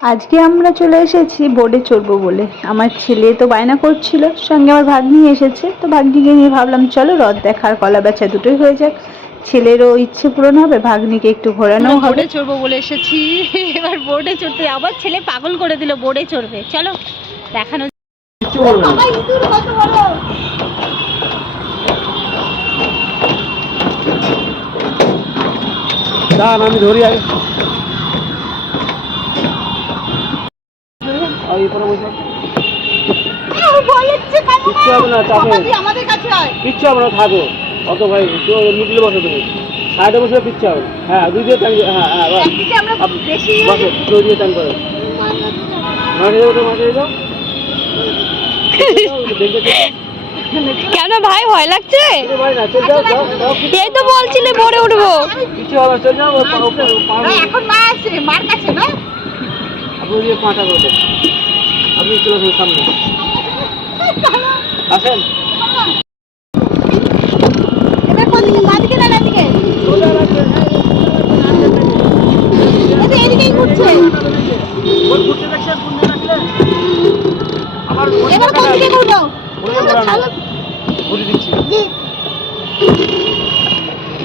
আজকে আমরা চলে এসেছি বোর্ডে চড়বো বলে। আমার ছেলে তো বায়না করছিল সঙ্গে আমার ভাগ্নি এসেছে। তো ভাগ্নিকে নিয়ে ভাবলাম চলো রথ দেখার কলা বেচা দুটোই হয়ে যাক। ছেলেরও ইচ্ছে পূরণ হবে ভাগ্নিকে একটু ঘোরানো হবে। বোর্ডে চড়বো বলে এসেছি। এবার বোর্ডে চড়তে আবার ছেলে পাগল করে দিল বোর্ডে চড়বে। চলো দেখানো দাঁড়ান আমি ধরি আগে। আর এরপরে বসে কিচ্ছু হবে না চাপে আমাদের কাছে হয় কিচ্ছু হবে না থাকো। অত ভাই মিডলে বসে তুমি। সাইডে বসে কিচ্ছু হবে হ্যাঁ দুই দিয়ে টান হ্যাঁ হ্যাঁ বাস। একদিকে আমরা আপ- বেশি বসো দুই দিয়ে টান করো। মাঠে যাব তো মাঠে যাও। কেন ভাই ভয় লাগছে? এই তো বলছিলে বোর্ডে উঠবো। হবে চল যাও এখন মা আছে মার কাছে না? আপনি পাঁটা আপনি চলে আসুন সামনে। আসেন। এবার কোন দিকে। ঘুরে? দিচ্ছি।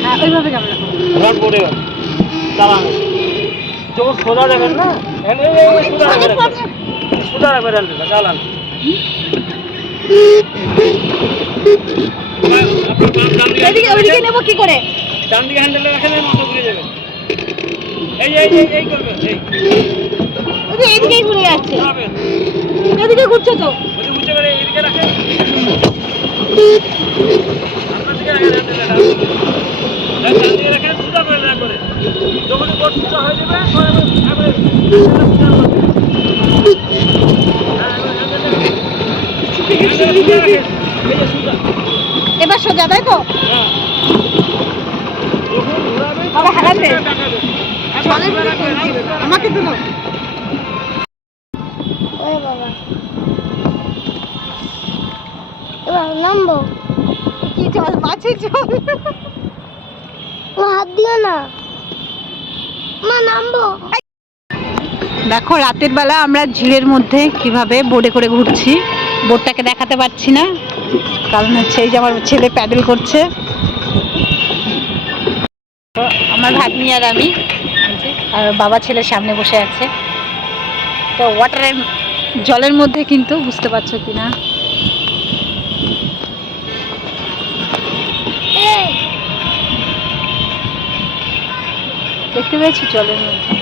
হ্যাঁ ওইভাবে যাব না। রান করে চালান যখন সোজা যাবেন না? সোজা সোজা রাখবেন রানটা চালান এদিকে নেব কি করে? ডান দিকে হ্যান্ডেলটা রাখেন মাথা ঘুরে যাবে এই এই এই এই করবেন এই। ওই এদিকেই ঘুরে যাচ্ছে। এদিকে ঘুরছে তো। ওই উঁচু করে এইদিকে রাখেন আপনার দিকে রাখেন হ্যান্ডেলটা রাখেন সোজা করে রাখ করে। যখনই বোট সোজা হয়ে যাবে এবার সোজা তাই তো? আমাকে দিল এবার নামবো। কি জল? জল? হাত দিও না। মা নামবো। দেখো, রাতের বেলা আমরা ঝিলের মধ্যে কীভাবে বোর্ডে করে ঘুরছি বোর্ডটাকে দেখাতে পারছি না। কারণ হচ্ছে এই যে আমার ছেলে প্যাডেল করছে। আমার ভাগ্নি আর আমি আর বাবা ছেলের সামনে বসে আছে। তো ওয়াটারের জলের মধ্যে কিন্তু বুঝতে পারছ কি না দেখতে পেয়েছি জলের মধ্যে?